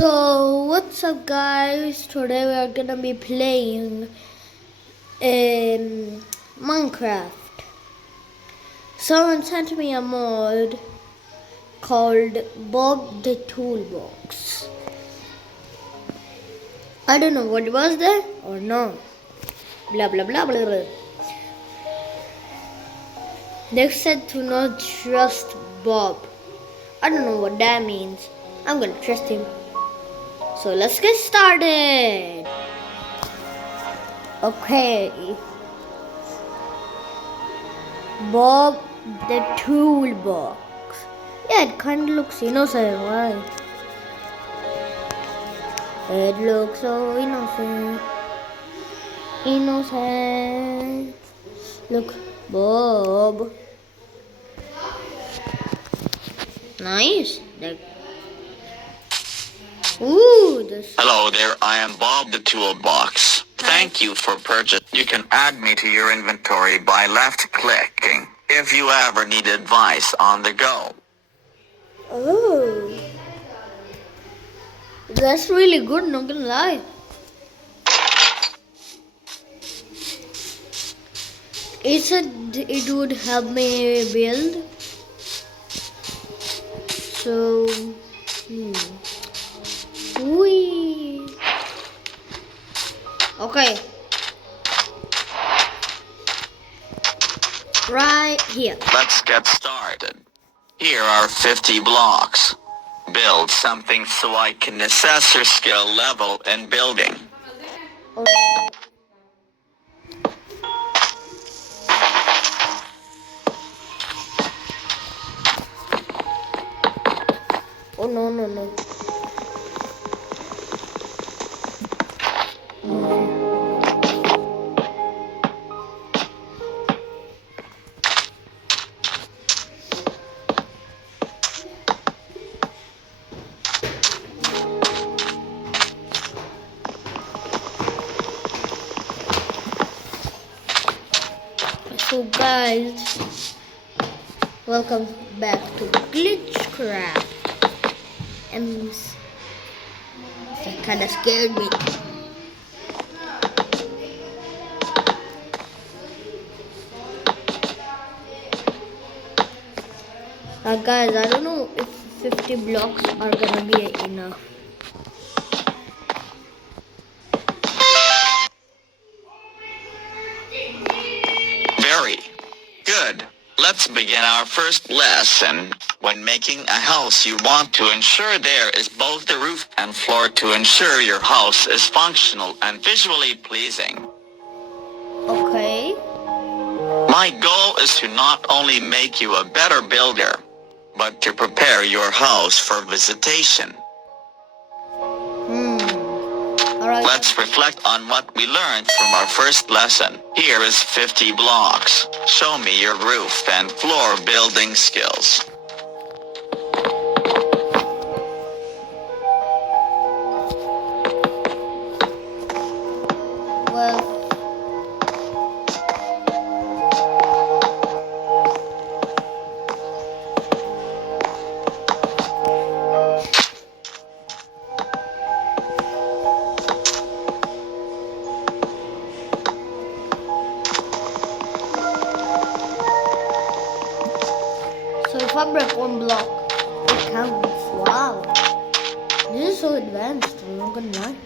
So, what's up, guys? Today we are gonna be playing Minecraft. Someone sent me a mod called Bob the Toolbox. I don't know what was there or no. Blah blah blah blah blah. They said to not trust Bob. I don't know what that means. I'm gonna trust him. So let's get started. Okay. Bob the Toolbox. Yeah, it kind of looks innocent. Why? It looks so innocent. Innocent. Look, Bob. Nice. Ooh, this. Hello there, I am Bob the Toolbox. Thank you for purchase. You can add me to your inventory by left-clicking if you ever need advice on the go. Oh. That's really good, not gonna lie. It said it would help me build. So, Whee. Okay. Right here. Let's get started. Here are 50 blocks. Build something so I can assess your skill level in building. Oh no no no. So guys, welcome back to Glitchcraft. And that kinda scared me. Guys, I don't know if 50 blocks are gonna be enough. Very good. Let's begin our first lesson. When making a house, you want to ensure there is both the roof and floor to ensure your house is functional and visually pleasing. Okay. My goal is to not only make you a better builder, but to prepare your house for visitation. Alright. Let's reflect on what we learned from our first lesson. Here is 50 blocks. Show me your roof and floor building skills. Well, so if I break one block, it counts. Wow. This is so advanced, I'm not gonna lie.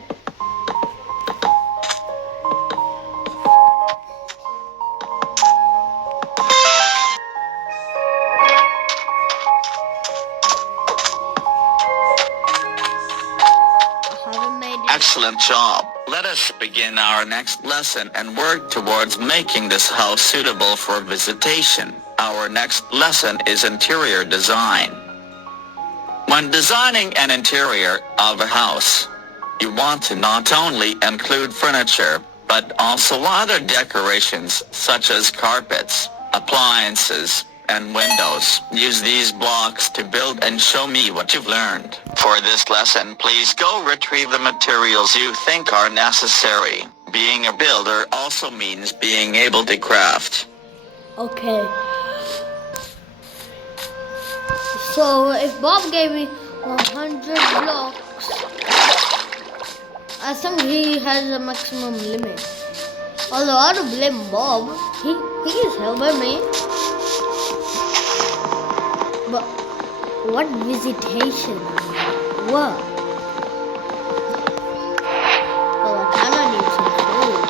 I haven't made it. Excellent job. Let us begin our next lesson and work towards making this house suitable for visitation. Our next lesson is interior design. When designing an interior of a house, you want to not only include furniture, but also other decorations such as carpets, appliances, and windows. Use these blocks to build and show me what you've learned. For this lesson, please go retrieve the materials you think are necessary. Being a builder also means being able to craft. Okay. So if Bob gave me 100 blocks. I think he has a maximum limit. Although I don't blame Bob. He is helping me. But what visitation? What? Oh, I kinda need some food.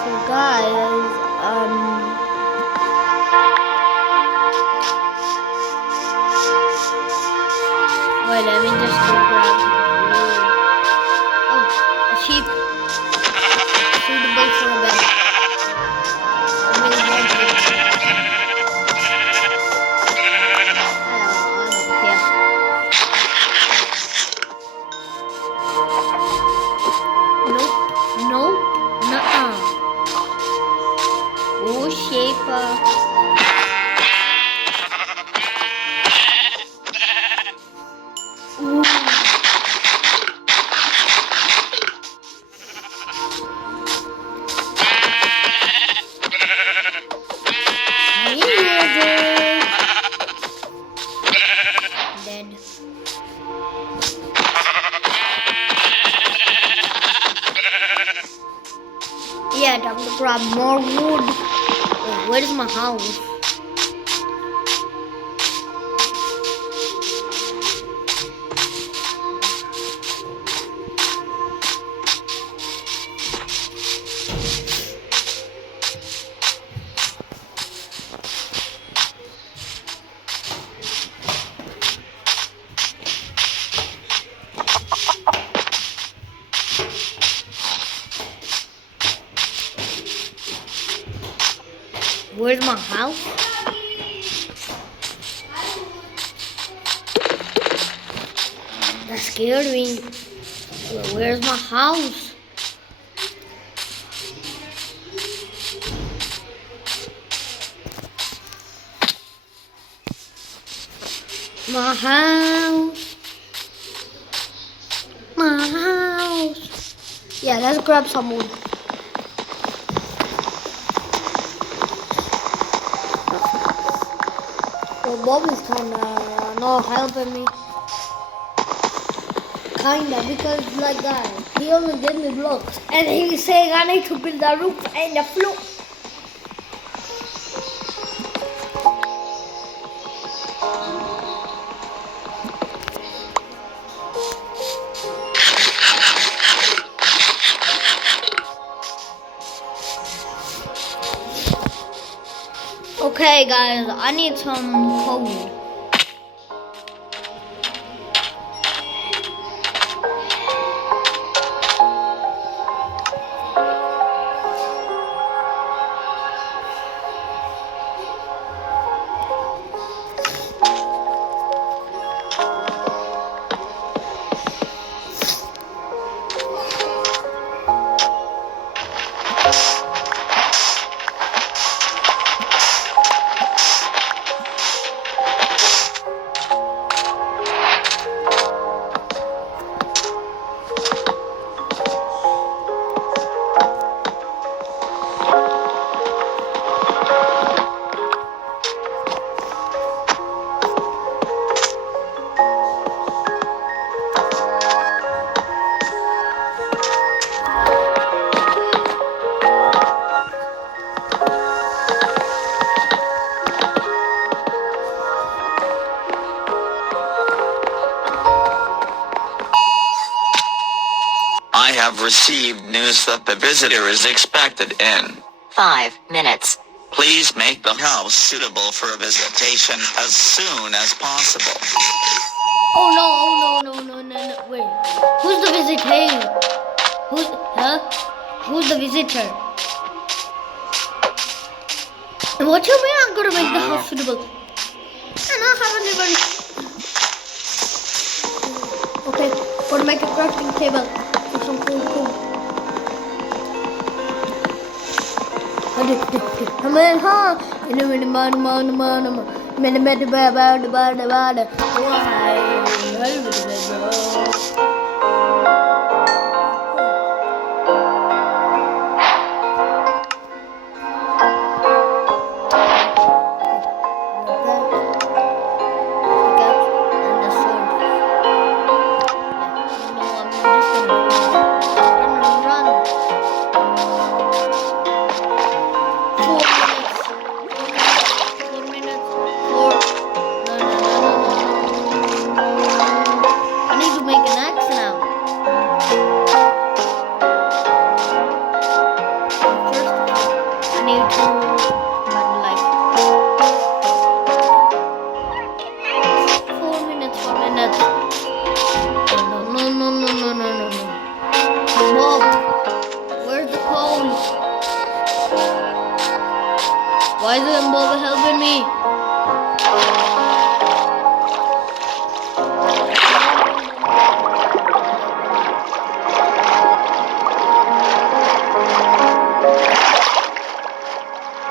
So guys, wait, let me just go grab some food. Oh, a sheep. Suitable for a bed. I mean, a bed. I don't care. Nope. Nope. Nuh-uh. Oh, shaper. Ooh. Dead. Yeah, time to grab more wood. Wait, where's my house? Where's my house? That scared me. Where's my house? My house. My house. Yeah, let's grab some wood. Well, Bob is kinda not helping me. Kinda, because like that, he only gave me blocks. And he's saying I need to build a roof and a floor. Okay guys, I need some code. I have received news that the visitor is expected in 5 minutes. Please make the house suitable for a visitation as soon as possible. Oh no, wait. Who's the visitor? Who's the visitor? What you mean I'm gonna make the house suitable? And I haven't even... Okay, gonna make a crafting table for some cool. Come in, huh? need to like 4 minutes. 4 minutes. No, no, no, no, no, no, no, no. Bob, where's the coal? Why isn't Bob helping me?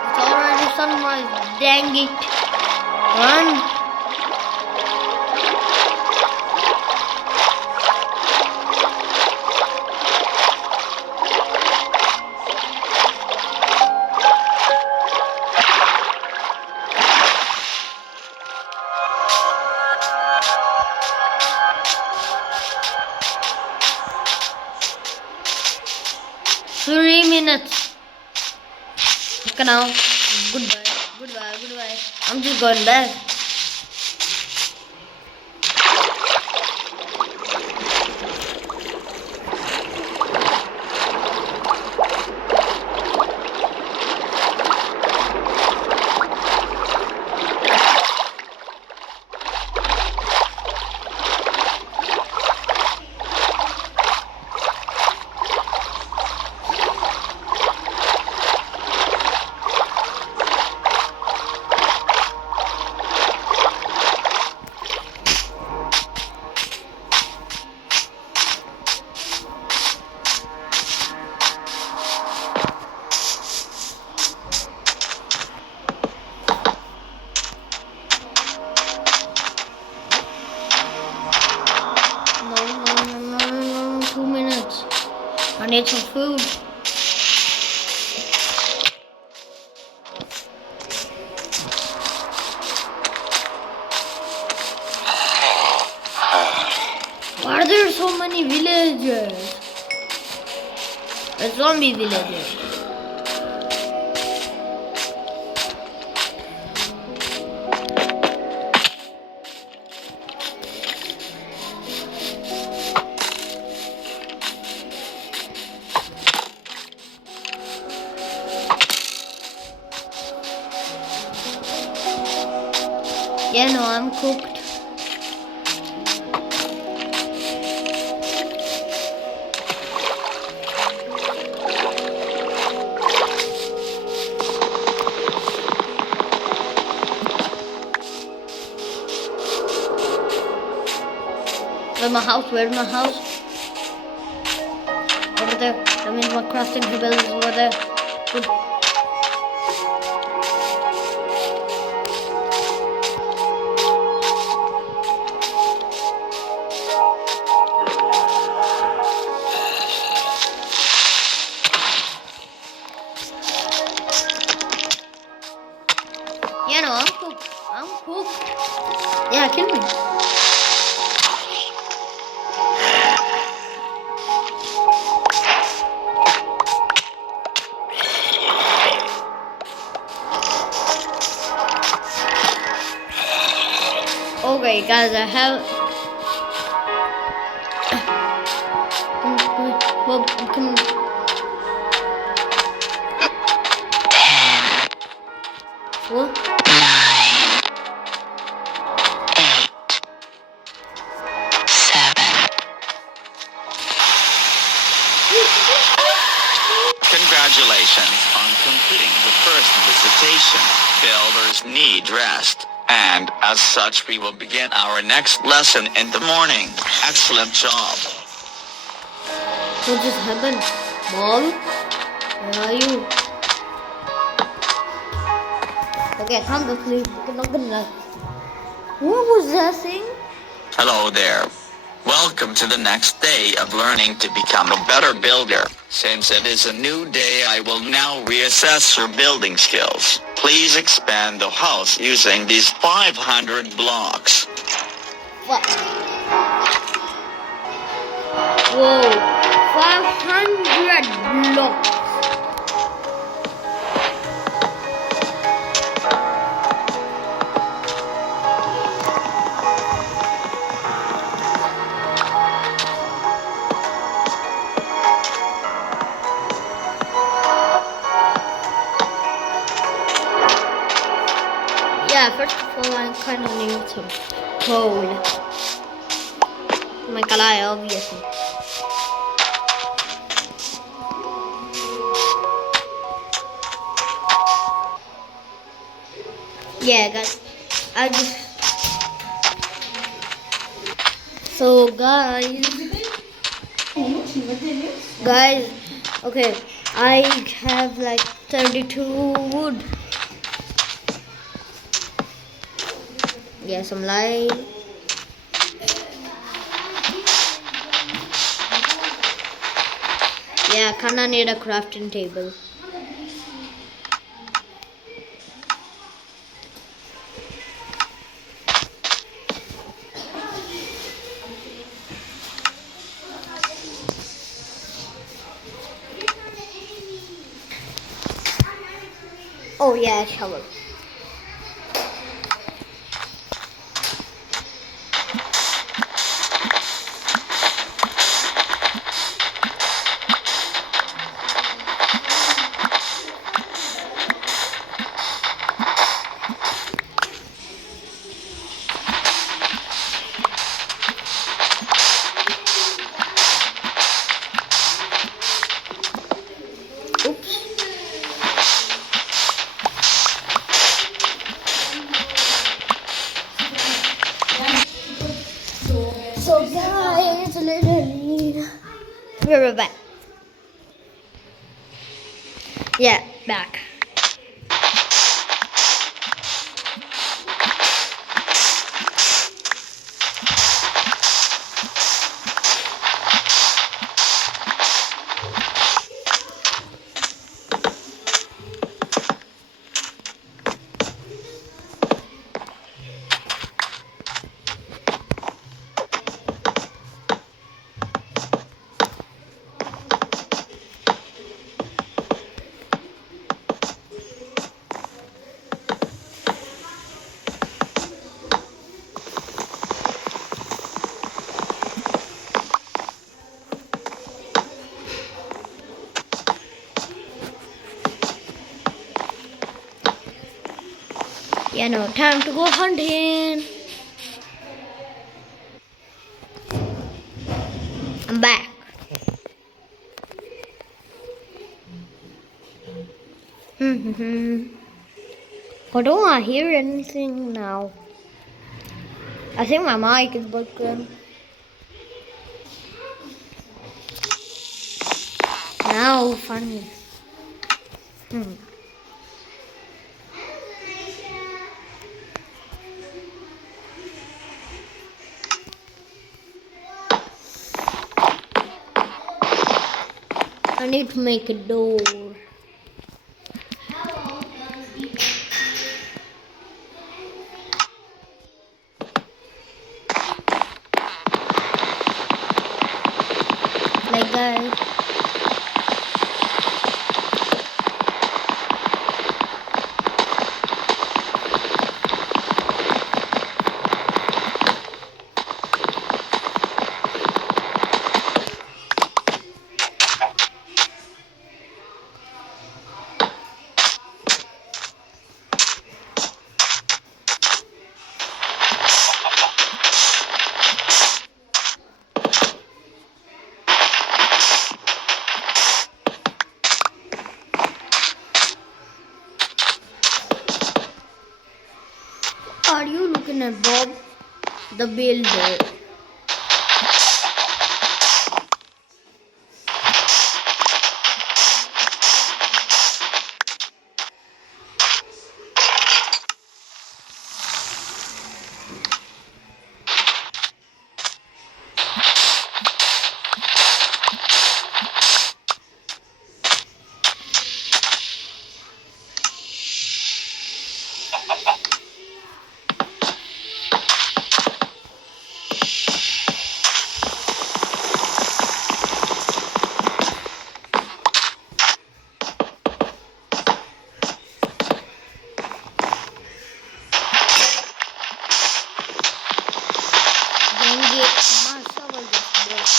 It's already sunrise. Dang it. Run. 3 minutes. Okay now. Goodbye. Goodbye. Goodbye. I'm just going back. No, 2 minutes. I need some food. Why are there so many villagers? A zombie villagers. Yeah, no, I'm cooked. Where's my house? Where's my house? Over there. That means my crafting table is over there. Good. Yeah, no, I'm cooked. I'm cooked. Yeah, kill me. Okay, guys, I have. Come on, Bob, I'm coming. What? 7. Congratulations on completing the first visitation. Builders need rest. And as such, we will begin our next lesson in the morning. Excellent job. What just happened? Bob? Where are you? Okay, time to sleep. I'm not gonna. What was that thing? Hello there. Welcome to the next day of learning to become a better builder. Since it is a new day, I will now reassess your building skills. Please expand the house using these 500 blocks. What? Whoa, 500 blocks. Yeah, first of all, I kind of need some coal. My kalai, obviously. Yeah, guys. I just. So, guys, okay. I have like 32 wood. Yes, I'm lying. Yeah, kinda need a crafting table. Oh yeah, shovel. Oops. So guys, literally, we're back. Yeah, back. Yeah, no, time to go hunting. I'm back. I don't want to hear anything now. I think my mic is broken. Now, funny. Hmm. I need to make a door. Like that. Are you looking at Bob the Builder? Dang it, my shovel just broke.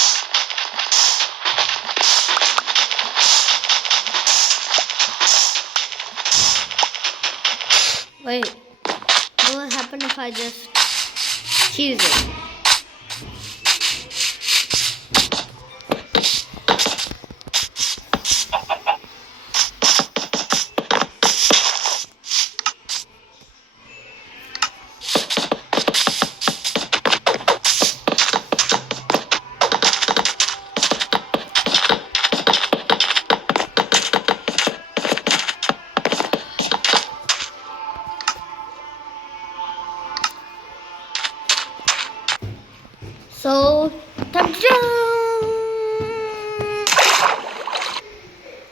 Wait. happen if I just choose it? So, ta-da!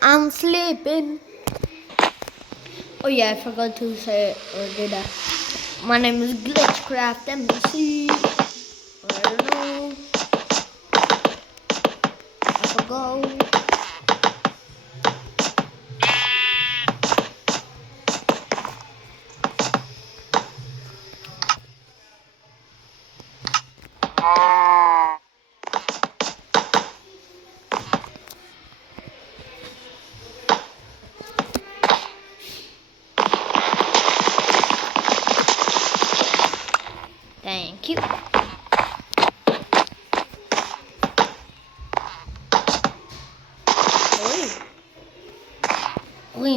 I'm sleeping. Oh yeah, I forgot to say it, or did I? My name is Glitchcraft MC. I don't know. I forgot. Thank you. Oi. Oi, oi.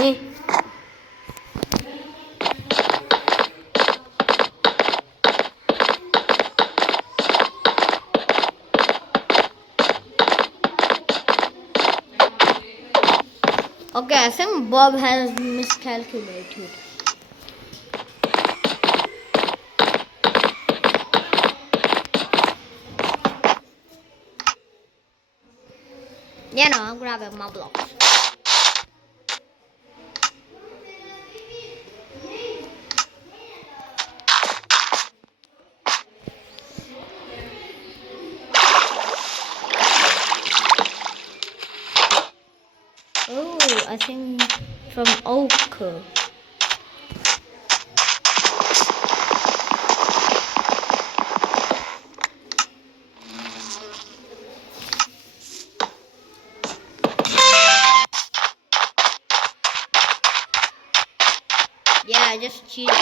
Eh. Okay, I think Bob has miscalculated. Yeah, no, I'm grabbing my blocks. Oh, I think from oak. Yeah, I just cheated.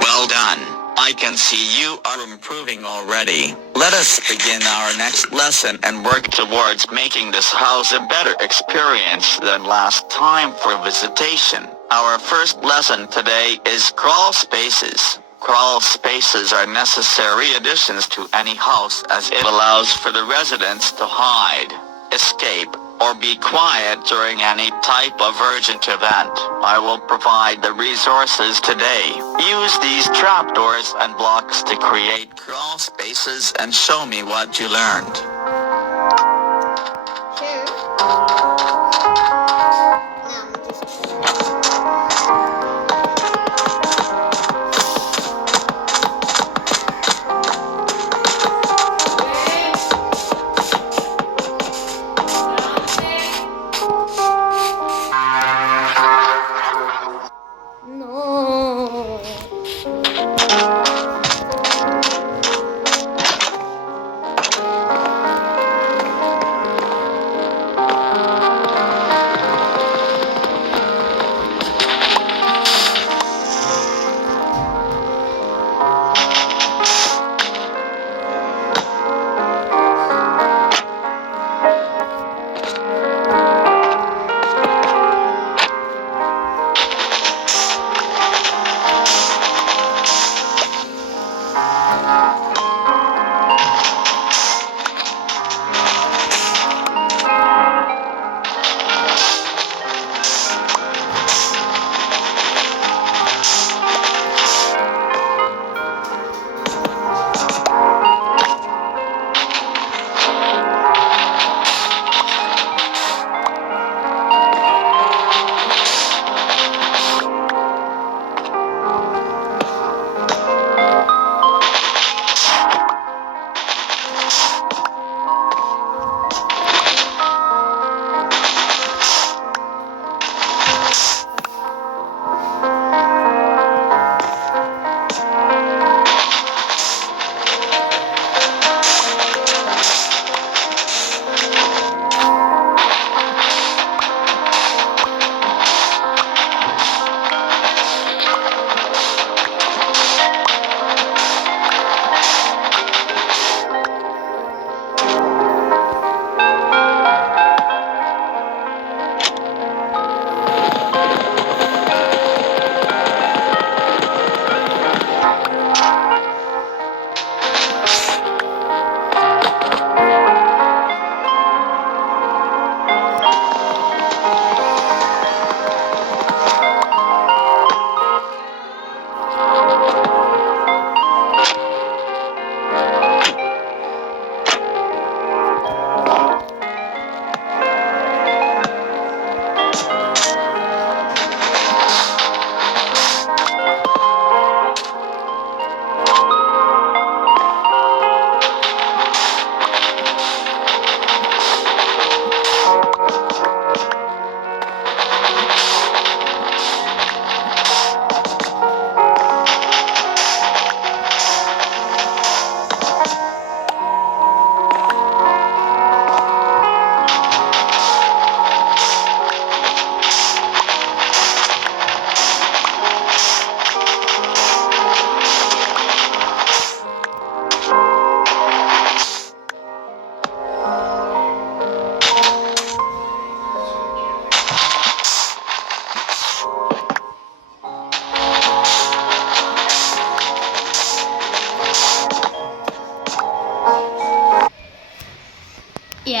Well done. I can see you are improving already. Let us begin our next lesson and work towards making this house a better experience than last time for visitation. Our first lesson today is crawl spaces. Crawl spaces are necessary additions to any house as it allows for the residents to hide, escape, or be quiet during any type of urgent event. I will provide the resources today. Use these trapdoors and blocks to create crawl spaces and show me what you learned. Sure. Now I'm just... No.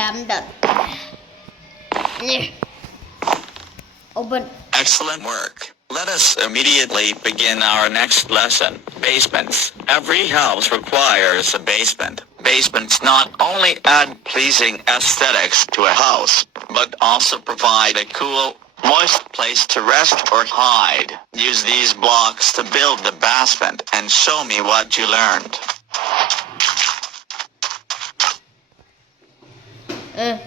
I'm done. Open. Excellent work. Let us immediately begin our next lesson, basements. Every house requires a basement. Basements not only add pleasing aesthetics to a house, but also provide a cool, moist place to rest or hide. Use these blocks to build the basement and show me what you learned. Yeah.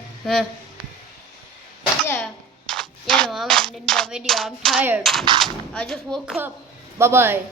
I'm ending the video. I'm tired. I just woke up. Bye bye.